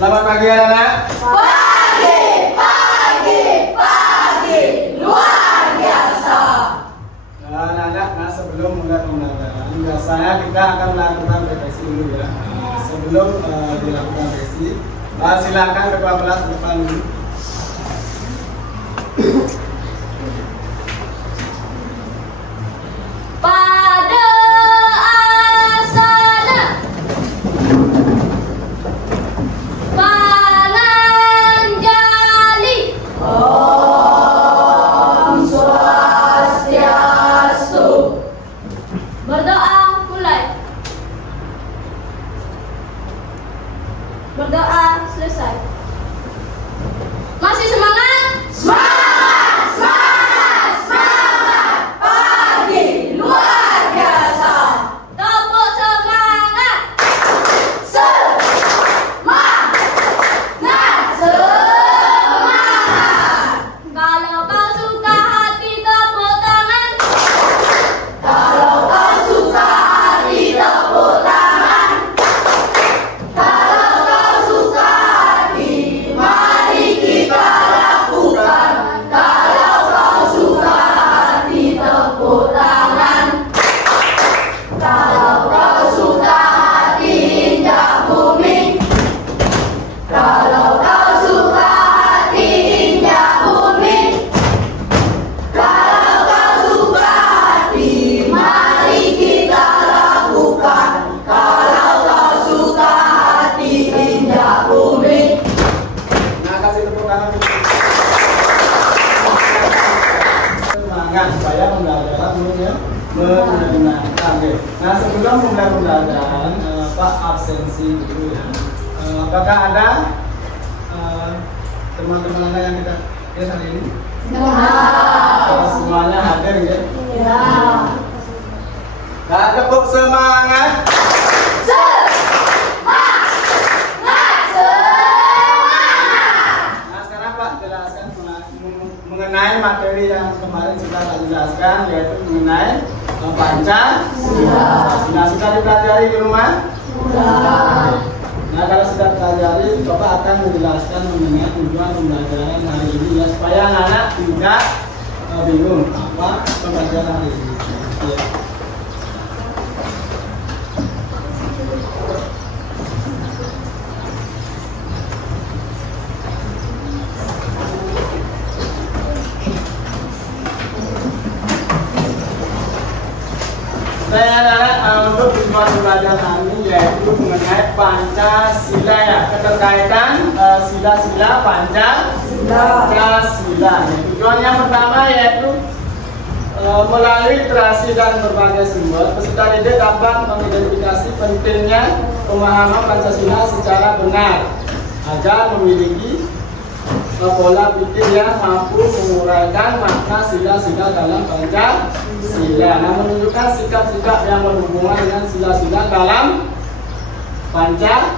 Selamat pagi anak-anak. Pagi, luar biasa. Anak-anak, sebelum mulai pembelajaran, biasanya kita akan melakukan refleksi dulu ya. Sebelum dilakukan refleksi, silakan ketua kelas depan dulu. Pada asana Pananjali. Om Swastiastu. Berdoa mulai. Berdoa selesai. Masih semangat? Semangat! Pagi luar biasa. Tepuk semangat. Semangat. Kalau kau suka hati tepuk tangan. Kalau kau suka hati tepuk tangan. Kalau kau suka hati, mari kita lakukan. Kalau kau suka hati tepuk tangan. Kalau kau suka hati injak bumi. Kalau kau suka hati injak bumi. Kalau kau suka hati, mari kita lakukan. Kalau kau suka hati injak bumi. Nah, kasih tepuk tangan. Semangat supaya pembelajaran menyenangkan. Nah, sebelum mulai pembelajaran, Pak absensi dulu ya. Apakah ada teman-teman Anda yang kita lihat hari ini? Semuanya hadir ya? Nah, tepuk semangat. Nah, sekarang Pak jelaskan mengenai materi yang kemarin sudah Pak jelaskan, yaitu mengenai Pancasila. Sudah dipelajari di rumah? Nah, kalau sudah dipelajari, Bapak akan menjelaskan mengenai tujuan pembelajaran hari ini ya, supaya anak-anak tidak bingung apa pembelajaran hari ini. Ya. Untuk tujuan pembelajaran ini yaitu mengenai Pancasila ya, keterkaitan sila-sila Pancasila. Tujuan yang pertama yaitu melalui literasi dan berbagai simbol, peserta didik dapat mengidentifikasi pentingnya pemahaman Pancasila secara benar agar memiliki pola pikir yang mampu menguraikan makna sila-sila dalam Pancasila. Nah, menunjukkan sikap-sikap yang berhubungan dengan sila-sila dalam Pancasila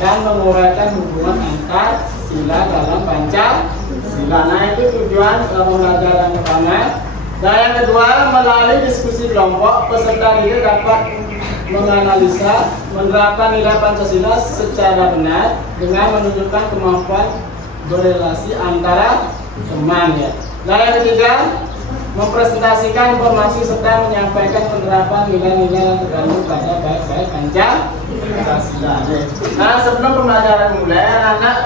dan menguraikan hubungan antar sila dalam Pancasila. Nah, itu tujuan pembelajaran pertama. Dan yang kedua, melalui diskusi kelompok, peserta didik dapat menganalisa, menerapkan nilai Pancasila secara benar dengan menunjukkan kemampuan berrelasi antara teman ya. Dan yang ketiga, mempresentasikan informasi serta menyampaikan penerapan nilai-nilai yang terkandung pada baik-baik Pancasila. Nah, sebelum pembelajaran mulai, anak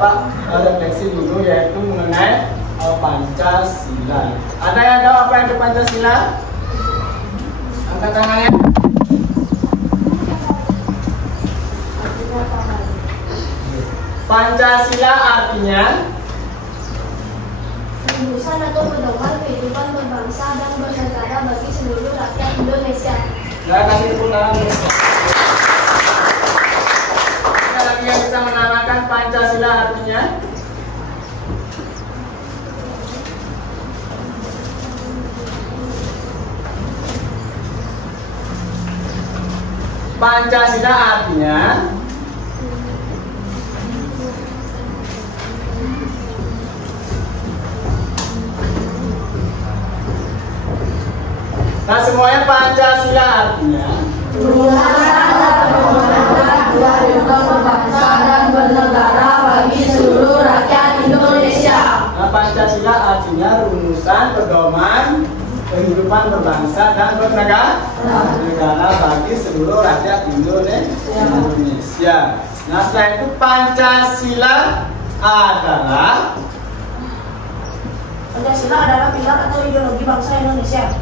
Pak refleksi dulu yaitu mengenai Pancasila. Ada yang tahu apa itu Pancasila? Angkat tangannya. Pancasila artinya Rumusan atau pedoman kehidupan berbangsa dan bernegara bagi seluruh rakyat Indonesia. Saya kasih tepuk tangan. Ada lagi yang bisa menamakan Pancasila artinya? Pancasila artinya Nah, semuanya Pancasila artinya Tuhan kehidupan berbangsa dan bernegara bagi seluruh rakyat Indonesia. Nah, setelah itu Pancasila adalah pilar atau ideologi bangsa Indonesia.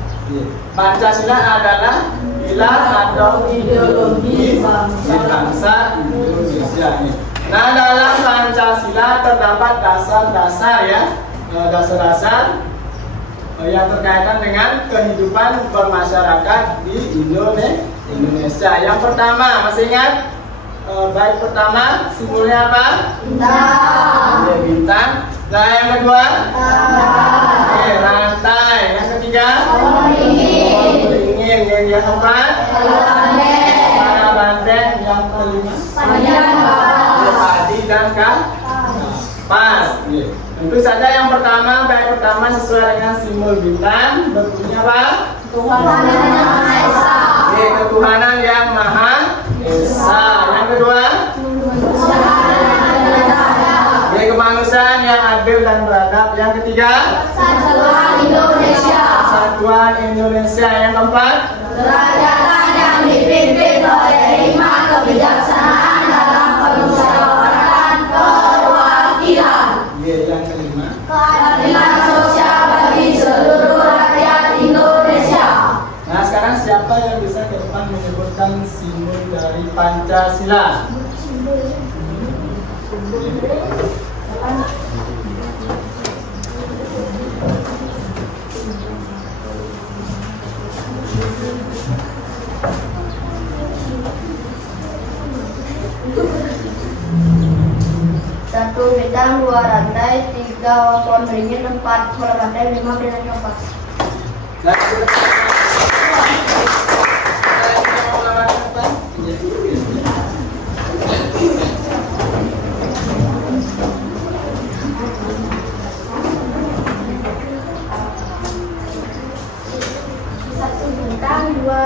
Pancasila adalah pilar atau ideologi bangsa Indonesia. Nah, dalam Pancasila terdapat dasar-dasar ya, dasar-dasar yang berkaitan dengan kehidupan bermasyarakat di Indonesia. Yang pertama, masih ingat? Baik pertama, simbolnya apa? Bintang. Bintang. Nah, yang kedua? Rantai. Yang ketiga? Beringin. Yang keempat? Para banteng. Yang kelima? Padi dan kapas. Tentu saja yang pertama, baik pertama sesuai dengan simbol bintang, bentuknya apa? Ketuhanan yang Maha Esa. Ketuhanan yang Maha Esa. Yang kedua? Kemanusiaan yang adil dan beradab. Yang ketiga? Persatuan Indonesia. Persatuan Indonesia. Yang keempat? Kerajaan yang dipimpin oleh hikmat kebijaksanaan dalam permusyawaratan perwakilan. Yang kelima? Keadilan sosial bagi seluruh rakyat Indonesia. Nah, sekarang siapa yang bisa ke depan menyebutkan simbol dari Pancasila? Satu bintang, dua rantai, tiga pohon beringin, empat bola rantai, lima bintang kompas. Satu bintang, dua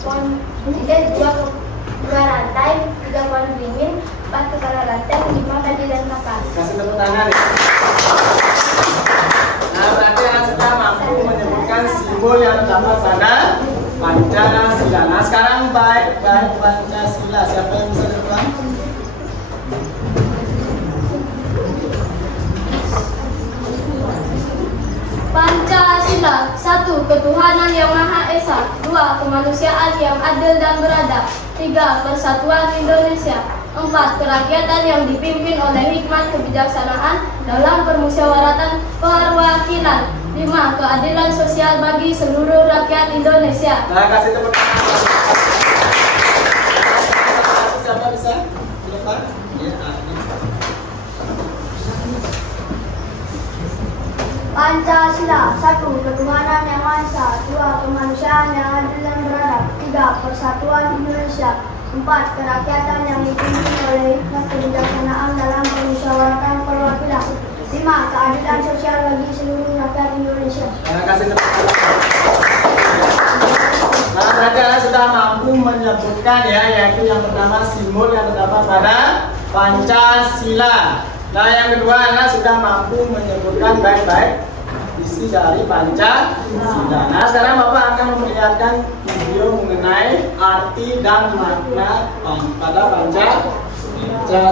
pohon beringin, dua rantai, tiga pohon beringin, empat kepala rantai, lima tadi dan kapas. Kasih tepuk tangan ya. Nah, berarti Anda sudah mampu menyebutkan simbol yang terdapat pada Pancasila. Nah, sekarang baik Pancasila. Siapa yang bisa depan? Pancasila. 1. Ketuhanan yang Maha Esa. 2. Kemanusiaan yang adil dan beradab. 3. Persatuan Indonesia. 4. Kerakyatan yang dipimpin oleh hikmat kebijaksanaan dalam permusyawaratan perwakilan. 5. Keadilan sosial bagi seluruh rakyat Indonesia. Nah, kasih tepuk tangan. Siapa bisa? Depan? Ya, Pancasila. 1. Ketuhanan yang Maha Esa. 2. Kemanusiaan yang adil dan beradab. 3. Persatuan Indonesia. 4. Kerakyatan yang dipimpin oleh hikmat kebijaksanaan dalam permusyawaratan perwakilan. 5. Keadilan sosial bagi seluruh rakyat Indonesia. Terima kasih teman-teman. Nah, berarti Anda sudah mampu menyebutkan ya, yaitu yang pertama simbol yang terdapat pada Pancasila. Nah, yang kedua Anda sudah mampu menyebutkan baik-baik isi dari Pancasila. Nah, sekarang Bapak akan memperlihatkan video mengenai arti dan makna pada Pancasila.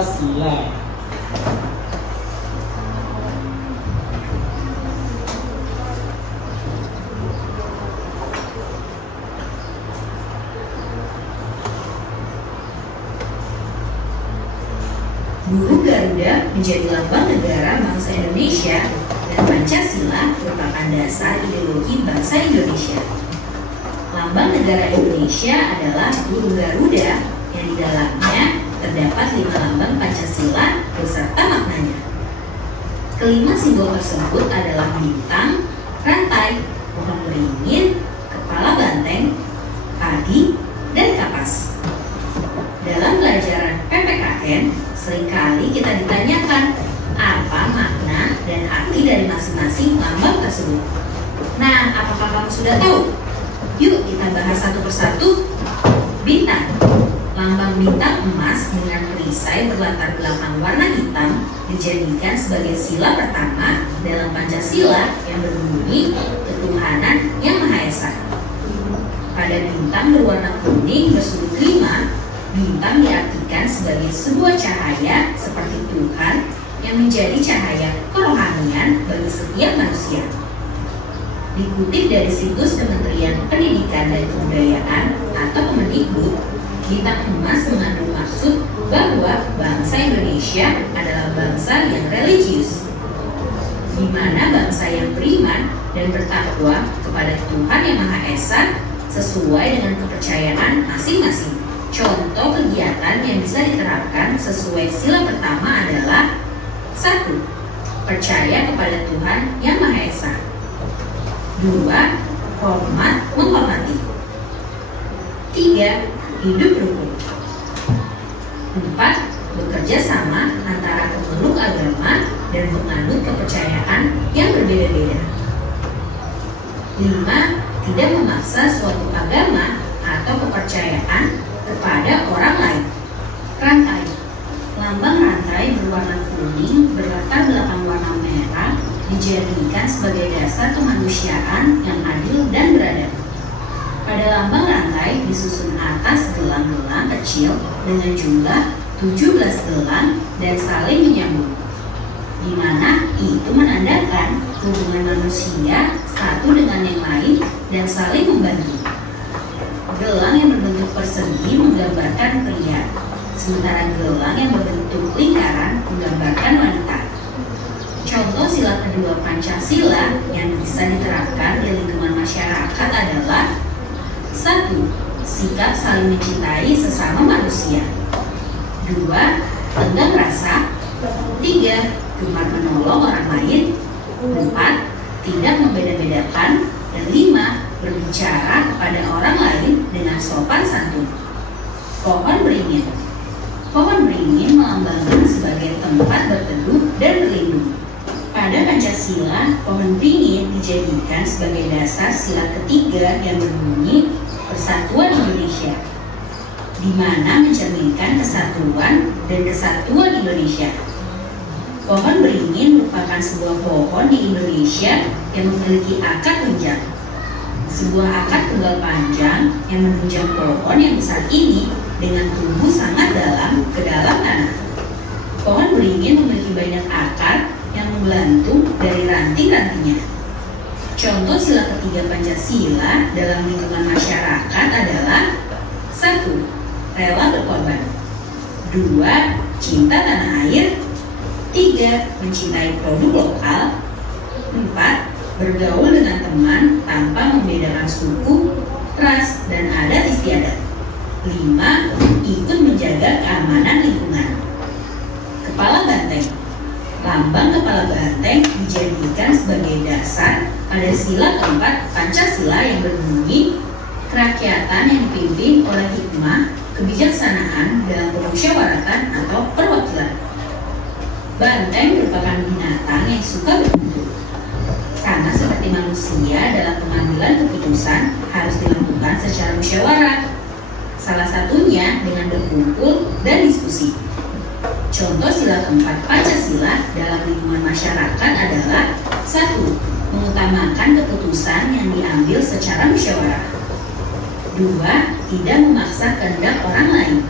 Burung Garuda menjadi lambang negara bangsa Indonesia dan Pancasila merupakan dasar ideologi bangsa Indonesia. Lambang negara Indonesia adalah burung Garuda yang di dalamnya terdapat 5 lambang Pancasila beserta maknanya. Kelima simbol tersebut adalah bintang, rantai, pohon beringin, kepala banteng, padi, dan kapas. Dalam pelajaran PPKN, seringkali kita ditanyakan apa makna dan arti dari masing-masing lambang tersebut. Nah, apakah kamu sudah tahu? Yuk kita bahas satu persatu. Bintang. Lambang bintang emas dengan perisai berlatar belakang warna hitam dijadikan sebagai sila pertama dalam Pancasila yang berbunyi ketuhanan yang Maha Esa. Pada bintang berwarna kuning bersudut 5, bintang diartikan sebagai sebuah cahaya seperti Tuhan yang menjadi cahaya kerohanian bagi setiap manusia. Dikutip dari situs Kementerian Pendidikan dan Kebudayaan atau Kemendikbud, bintang emas mengandung maksud bahwa bangsa Indonesia adalah bangsa yang religius, di mana bangsa yang beriman dan bertakwa kepada Tuhan Yang Maha Esa sesuai dengan kepercayaan masing-masing. Contoh kegiatan yang bisa diterapkan sesuai sila pertama adalah 1. Percaya kepada Tuhan Yang Maha Esa. 2. Hormat menghormati. 3. Hidup rukun. 4. Bekerja sama antara pemeluk agama dan penganut kepercayaan yang berbeda-beda. 5. Tidak memaksa suatu agama atau kepercayaan kepada orang lain. Rantai. Lambang rantai berwarna kuning berlatar belakang warna merah dijadikan sebagai dasar kemanusiaan yang adil dan beradab. Pada lambang rantai disusun atas gelang-gelang kecil dengan jumlah 17 gelang dan saling menyambung, di mana itu menandakan hubungan manusia satu dengan yang lain dan saling membantu. Gelang yang berbentuk persegi menggambarkan pria, sementara gelang yang berbentuk lingkaran menggambarkan wanita. Contoh sila kedua Pancasila yang bisa diterapkan di lingkungan masyarakat adalah 1. Sikap saling mencintai sesama manusia. 2. Tenggang rasa. 3. Gemar menolong orang lain. 4. Tidak membeda-bedakan. Dan 5. Berbicara kepada orang lain dengan sopan santun. Pohon beringin. Pohon beringin melambangkan sebagai tempat berteduh dan berlindung. Pada Pancasila, pohon beringin dijadikan sebagai dasar sila ketiga yang berbunyi Persatuan Indonesia, di mana mencerminkan kesatuan dan kesatuan Indonesia. Pohon beringin merupakan sebuah pohon di Indonesia yang memiliki akar panjang. Sebuah akar tunggal panjang yang menunjang pohon yang besar ini dengan tumbuh sangat dalam ke dalam tanah. Pohon beringin memiliki banyak akar yang menggelantung dari ranting-rantingnya. Contoh sila ketiga Pancasila dalam lingkungan masyarakat adalah 1. Rela berkorban. 2. Cinta tanah air. 3. Mencintai produk lokal. 4. Bergaul dengan teman tanpa membedakan suku, ras, dan adat istiadat. 5. Ikut menjaga keamanan lingkungan. Kepala banteng. Lambang kepala banteng dijadikan sebagai dasar pada sila keempat Pancasila yang berbunyi kerakyatan yang dipimpin oleh hikmah, kebijaksanaan dalam permusyawaratan atau perwakilan. Banteng merupakan binatang yang suka berkumpul. Sama seperti manusia dalam pengambilan keputusan harus dilakukan secara musyawarah. Salah satunya dengan berkumpul dan diskusi. Contoh sila keempat Pancasila dalam lingkungan masyarakat adalah 1. Mengutamakan keputusan yang diambil secara musyawarah. 2. Tidak memaksa kehendak orang lain.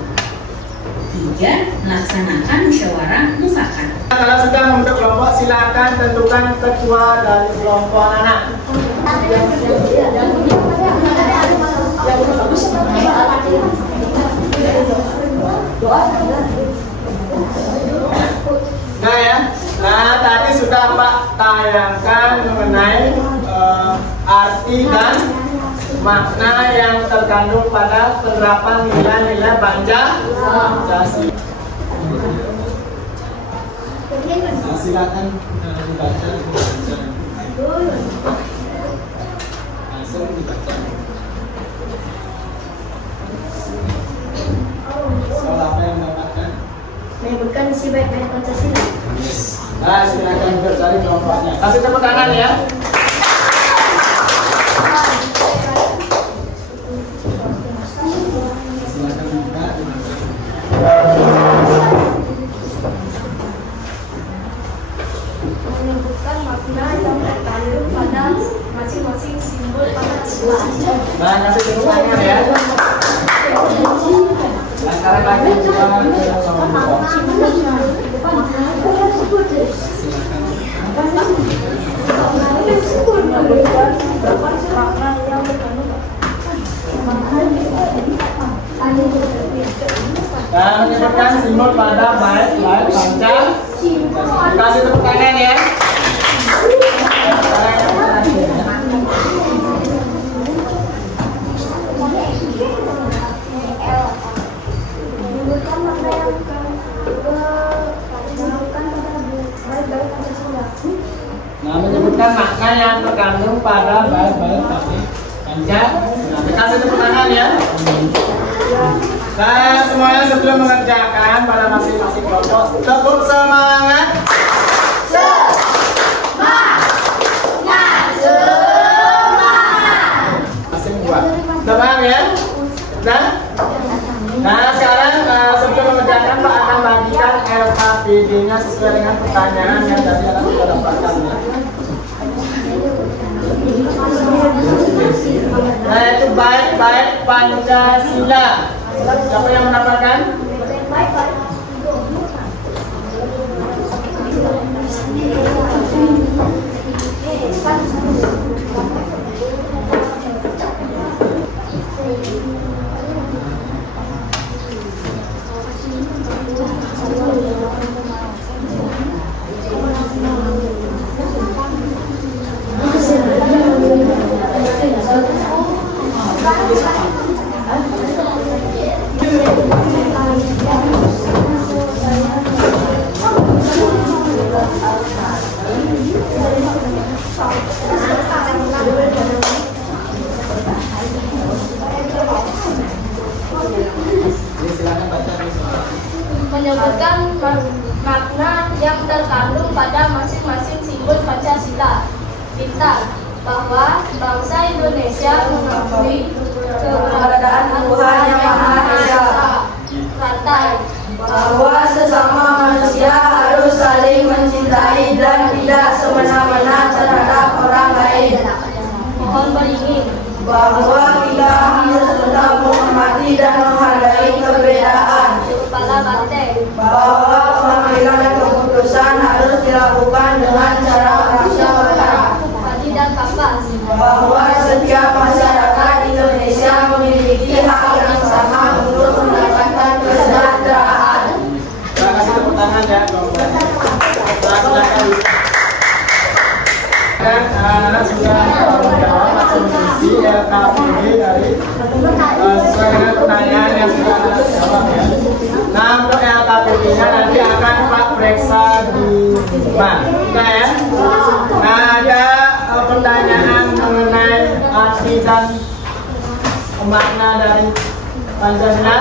3. Melaksanakan musyawarah mufakat. Kalau sudah membentuk kelompok, silakan tentukan ketua dari kelompok anak. Nah ya, tadi sudah Pak tayangkan mengenai arti dan makna yang terkandung pada penerapan nilai-nilai Pancasila. Nah, silakan dibaca. Langsung dibaca. Soal apa yang mendapatkan? Menyebutkan isi baik dari Pancasila. Nah, silakan cari kelompoknya. Kasih tepuk tangan ya. Silakan buka. Menyebutkan makna yang terkandung pada masing-masing Sekarang lagi coba ke kelompok. Dan menyebutkan simbol pada bait panjang. Kasih tepuk tangan ya. Nah, menyebutkan makna yang terkandung pada bait-bait panjang. Nah, kasih tepuk tangan ya. Nah, semuanya sebelum mengerjakan pada masing-masing kelompok, tepuk semangat. Masing buat. Tenang ya. Nah, sekarang sebelum mengerjakan Pak akan bagikan LKPD-nya sesuai dengan pertanyaan yang tadi akan kita dapatkan ya. Nah, itu bait Pancasila. Siapa yang mendapatkan? Menyebutkan makna yang terkandung pada masing-masing simbol Pancasila. Bintang, bahwa bangsa Indonesia mengakui keberadaan Tuhan Yang Maha Esa. Rantai, bahwa sesama manusia harus saling mencintai dan tidak semena-mena terhadap orang lain. Pohon beringin, bahwa kita harus tetap menghormati dan menghargai perbedaan. Kepala banteng, bahwa pengambilan keputusan harus dilakukan dengan cara musyawarah. Padi dan kapas, bahwa setiap masyarakat Indonesia memiliki hak yang sama untuk mendapatkan kesejahteraan. Terima kasih tepuk tangan ya. Dan sudah menjawab atau mengisi LKPD dari sesuai dengan pertanyaan yang sudah Anda jawab ya. Nah, untuk LKPD-nya nanti akan Pak periksa di depan. Nah ya. Nah, ada pertanyaan mengenai arti dan makna dari Pancasila.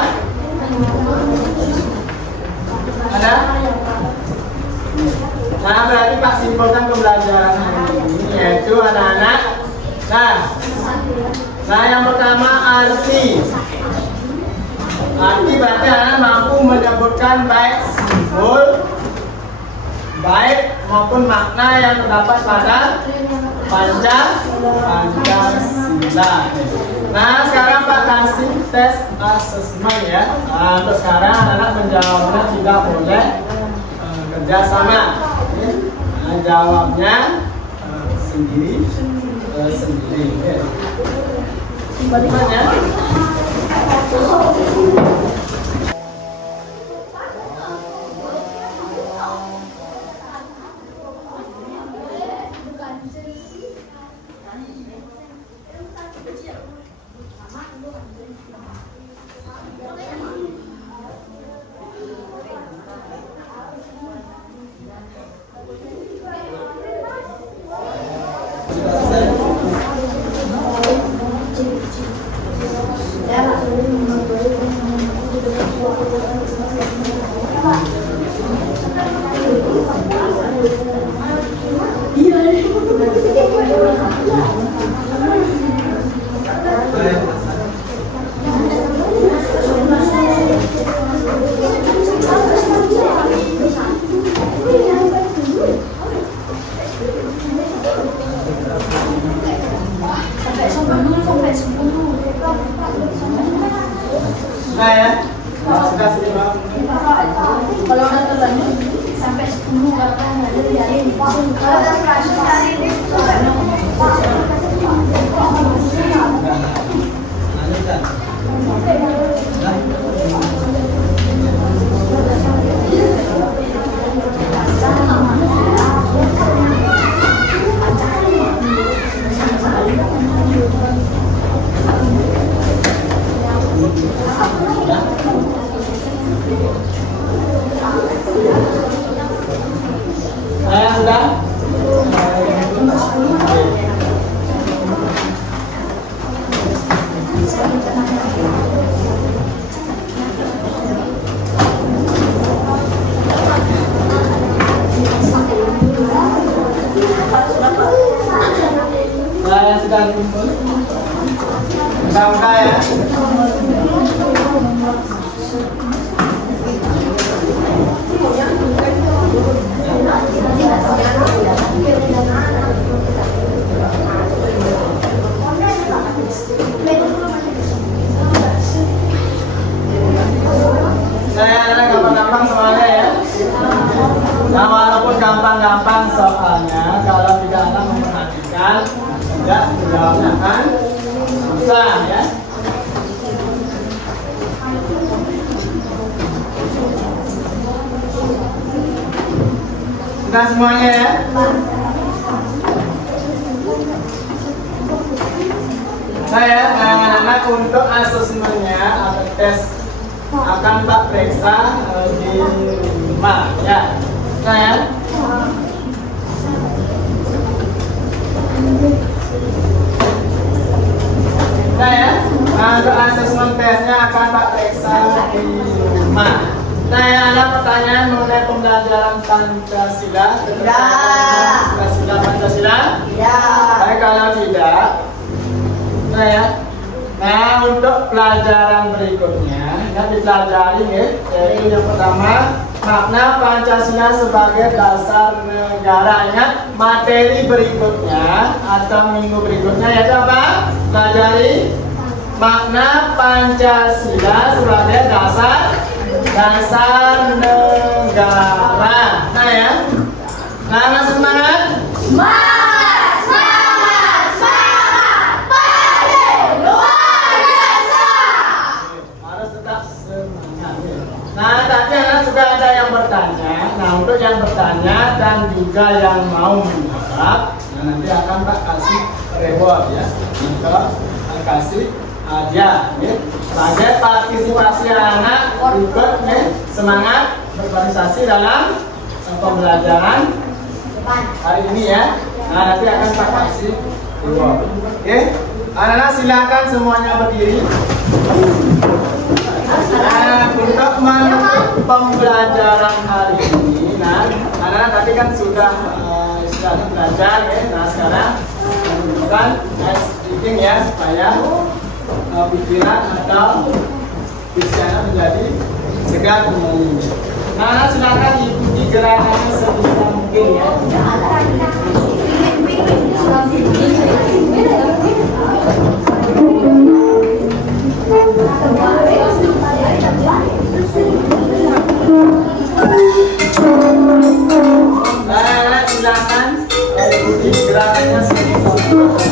Ada? Nah, berarti Pak simpulkan pembelajaran hari ini, yaitu anak-anak. Nah, yang pertama arti. Arti berarti anak mampu menyebutkan baik simbol, baik maupun makna yang terdapat pada Pancasila. Nah, sekarang Pak kasih tes asesmen ya. Nah, untuk sekarang anak-anak menjawabnya tidak boleh kerjasama. Nah, jawabnya sendiri. Bagaimana? Nah ya, Sudah 5 menit. Kalau udah terlanjur sampai 10 katanya ada dari kalau terlanjur dari Sudah? Sudah kumpul. Mudah-mudahan ya. Saya gampang-gampang soalnya ya. Nah, walaupun gampang-gampang soalnya, kalau tidak ada memperhatikan, tidak menjawabnya akan susah ya. Sudah semuanya ya. Saya anak untuk asesmennya atau tes akan tak periksa di rumah ya. Saya untuk asesmen tesnya akan tak periksa di rumah. Saya ada pertanyaan mengenai pembelajaran Pancasila. Pancasila. Baik, kalau tidak, nah untuk pelajaran berikutnya yang dipelajari ya, yaitu yang pertama makna Pancasila sebagai dasar negara. Ingat materi berikutnya atau minggu berikutnya yaitu apa? Pelajari makna Pancasila sebagai dasar negara. Nah ya, nah semangat. Nah, tadi anak juga ada yang bertanya. Nah, untuk yang bertanya dan juga yang mau menjawab, nah nanti akan Pak kasih reward ya. Kalau kasih hadiah, ya. Sebagai partisipasi anak ikut semangat berpartisipasi dalam pembelajaran hari ini ya. Nah, nanti akan Pak kasih reward. Oke, anak-anak silakan semuanya berdiri. Nah, untuk menutup pembelajaran hari ini, nah, anak-anak tadi kan sudah belajar ya. Nah, sekarang menunjukkan speaking ya, supaya pikiran atau pikiran menjadi segar kembali. Nah, silakan ikuti gerakannya sebisa mungkin ya. Nah, silakan ikuti gerakannya sebisa mungkin.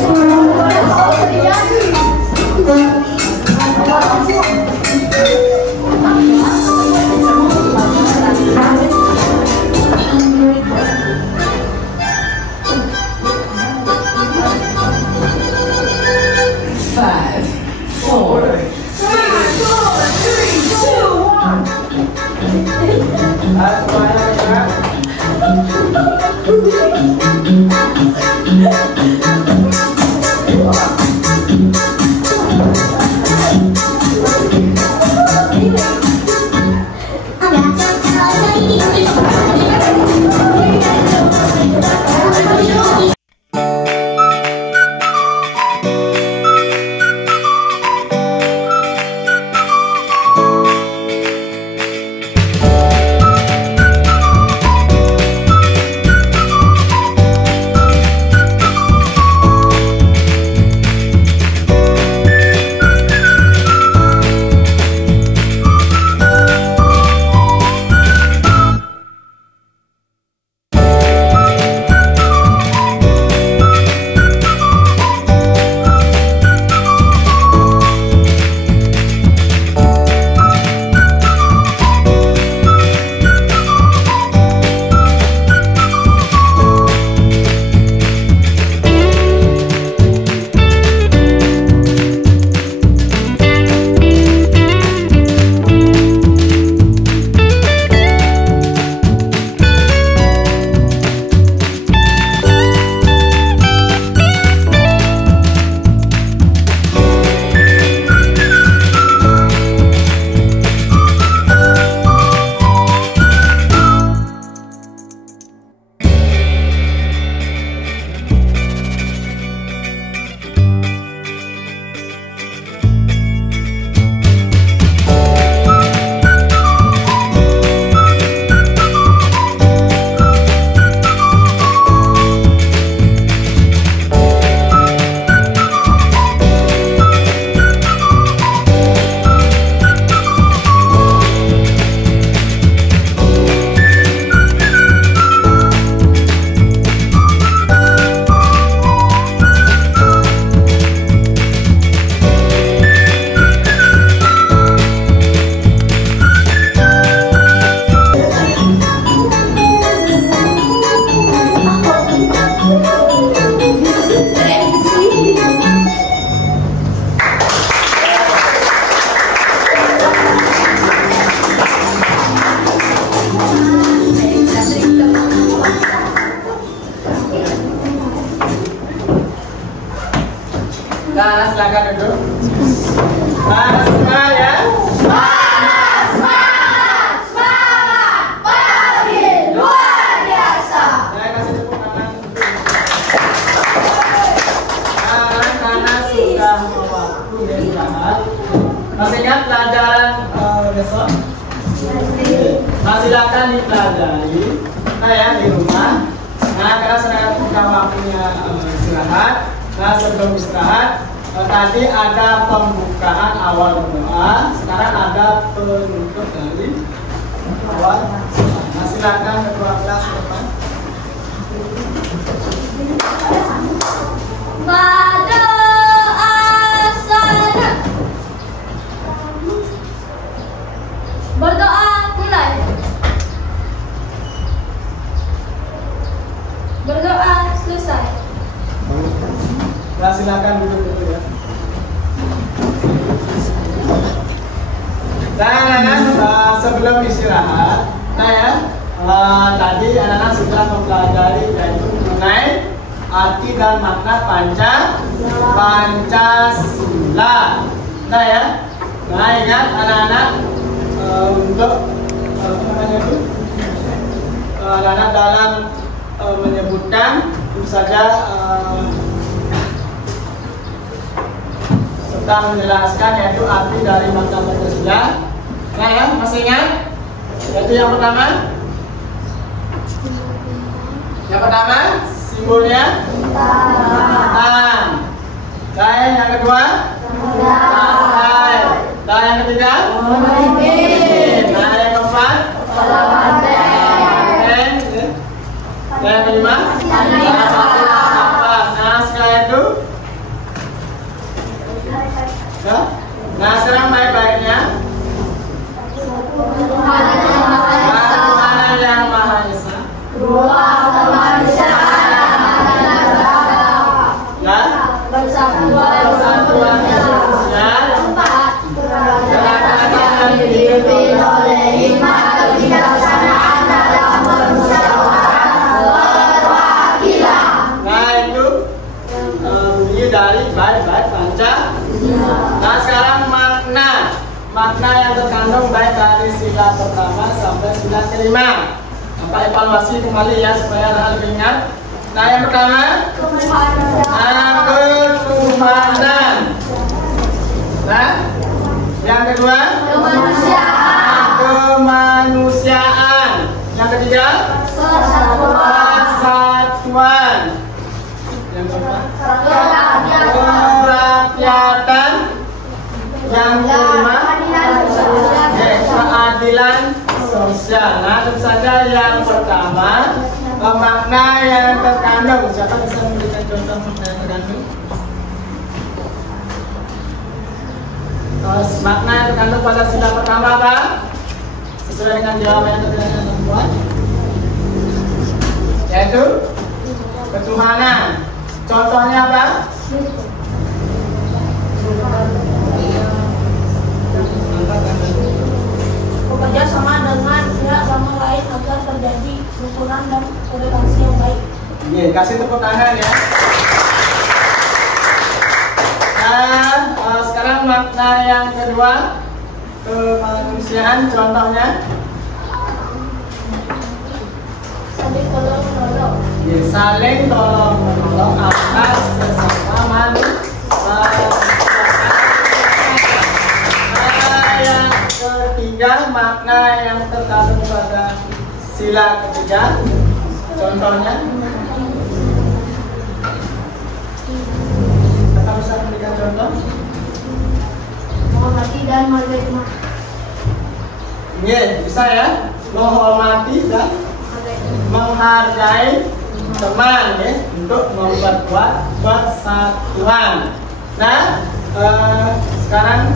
silakan duduk. Semua ya. Masih ingat pelajaran besok? Masih akan dipelajari. Nah ya di rumah. Nah karena sekarang sudah waktunya istirahat. Nah sebelum istirahat tadi ada pembukaan awal berdoa. Sekarang ada penutup dari awal. Nah silakan kedua kelas ke depan. Berdoa mulai. Berdoa selesai. Nah, silakan duduk dulu ya. Nah, sebelum istirahat, nah ya, tadi anak-anak sudah mempelajari yaitu mengenai arti dan makna Pancasila. Nah ya, nah ingat anak-anak untuk anak-anak dalam menyebutkan tentu saja serta menjelaskan yaitu arti dari makna Pancasila. Nah ya, masih ingat? Yaitu yang pertama. Yang pertama simbolnya bintang. Dan yang kedua partai. Dan yang ketiga pemimpin. Nah yang keempat dan yang kelima nah setelah itu nah sekarang baik-baiknya Tuhan yang Maha Esa, persatuan Indonesia, yang dipimpin oleh hikmat kebijaksanaan dalam permusyawaratan perwakilan. Nah itu bunyi dari baik-baik Pancasila. Nah sekarang makna yang terkandung baik dari sila pertama sampai sila kelima. Apa evaluasi kembali ya supaya anak lebih ingat. Nah yang pertama ketuhanan. Nah yang kedua kemanusiaan. Yang ketiga persatuan. Yang keempat kerakyatan. Yang kelima keadilan sosial. Nah tentu saja yang pertama makna yang terkandung. Siapa bisa memberikan contoh makna yang terkandung? Makna yang terkandung pada sila pertama apa? Sesuai dengan jawaban yang terkandung teman-teman, yaitu ketuhanan. Contohnya apa? Bekerja sama dengan pihak sama lain agar terjadi kerukunan dan toleransi yang baik. Oke, kasih tepuk tangan ya. Nah, sekarang makna yang kedua kemanusiaan. Contohnya Saling tolong menolong. saling tolong menolong atas sesama manusia. Yang ketiga makna yang terkandung pada sila ketiga. Contohnya kita bisa memberikan contoh. Menghormati dan menerima. Iya, bisa ya. Menghormati dan menghargai teman ya, untuk memperkuat persatuan. Nah, sekarang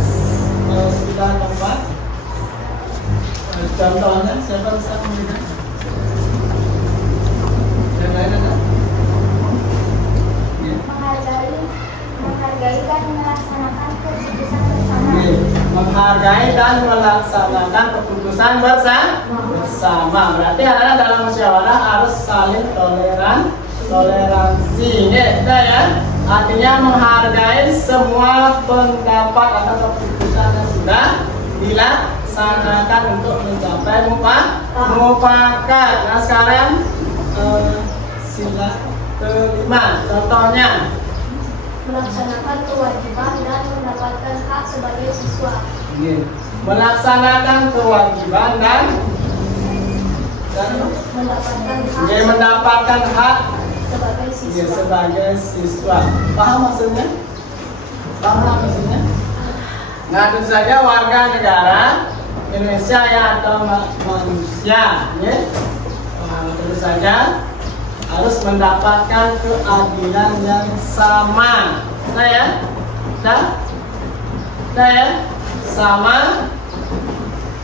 sudah keempat. Contohnya siapa bisa memberikan? Yang lain ada? Ya. Menghargai dan melaksanakan keputusan bersama. Menghargai dan melaksanakan keputusan bersama. Berarti anak-anak dalam musyawarah harus saling toleransi. Ini ya. artinya menghargai semua pendapat atau keputusan yang sudah dilaksanakan untuk mencapai mufakat. Nah sekarang sila kelima, contohnya Melaksanakan kewajiban dan mendapatkan hak sebagai siswa. melaksanakan kewajiban dan mendapatkan hak Sebagai siswa. sebagai siswa. Paham maksudnya? Paham nggak maksudnya? Nah, tentu saja warga negara Indonesia ya atau manusia, ya, tentu saja harus mendapatkan keadilan yang sama. Nah ya, sama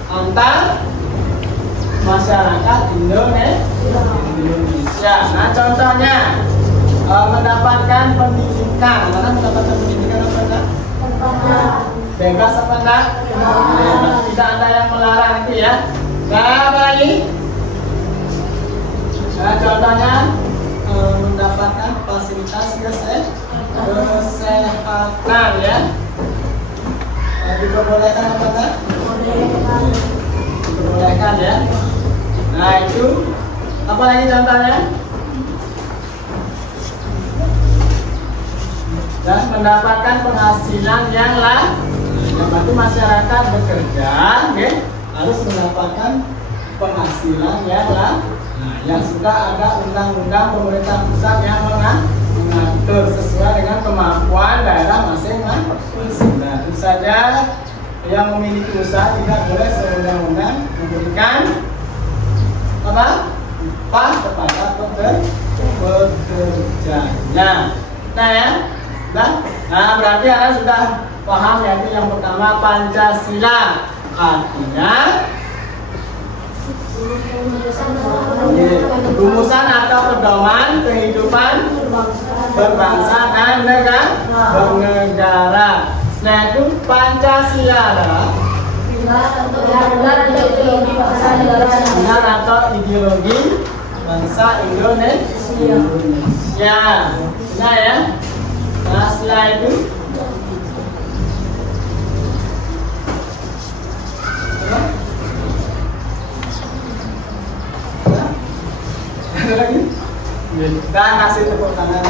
antar masyarakat Indonesia. Nah, contohnya mendapatkan pendidikan. Mana mendapatkan pendidikan apa enggak? Bebas apa enggak? Tidak ada yang melarang itu ya. Nah, baik. Nah, contohnya mendapatkan fasilitas kesehatan ya. Diperbolehkan apa enggak? Diperbolehkan ya. Nah, itu apa lagi contohnya? Dan mendapatkan penghasilan yang berarti masyarakat bekerja, okay, harus mendapatkan penghasilan yang sudah ada undang-undang pemerintah pusat yang mengatur sesuai dengan kemampuan daerah masing-masing. Nah, tentu saja yang memiliki usaha tidak boleh seundang-undang memberikan upah kepada pekerjanya. Nah ya, nah berarti Anda sudah paham ya, yang pertama Pancasila artinya rumusan atau pedoman kehidupan berbangsa dan bernegara. Nah itu Pancasila benar atau ideologi bangsa Indonesia. Nah ya, nah setelah itu ada lagi? Dan kasih tepuk tangan.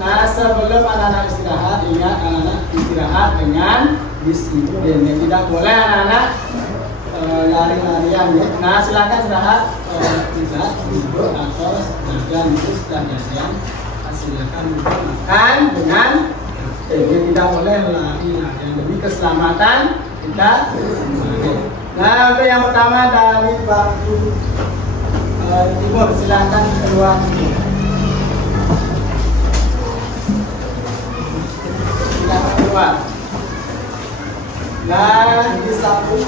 Nah, sebelum anak-anak istirahat, ingat anak-anak istirahat dengan disiplin. Tidak boleh anak-anak lari-larian ya. Nah, silakan istirahat, tidak duduk atau jajan itu sudah jajan. Silakan makan dengan tidak boleh lari-larian demi keselamatan kita. Nah, untuk yang pertama dari bangku timur, silakan keluar. Silakan keluar. Nah, disapu.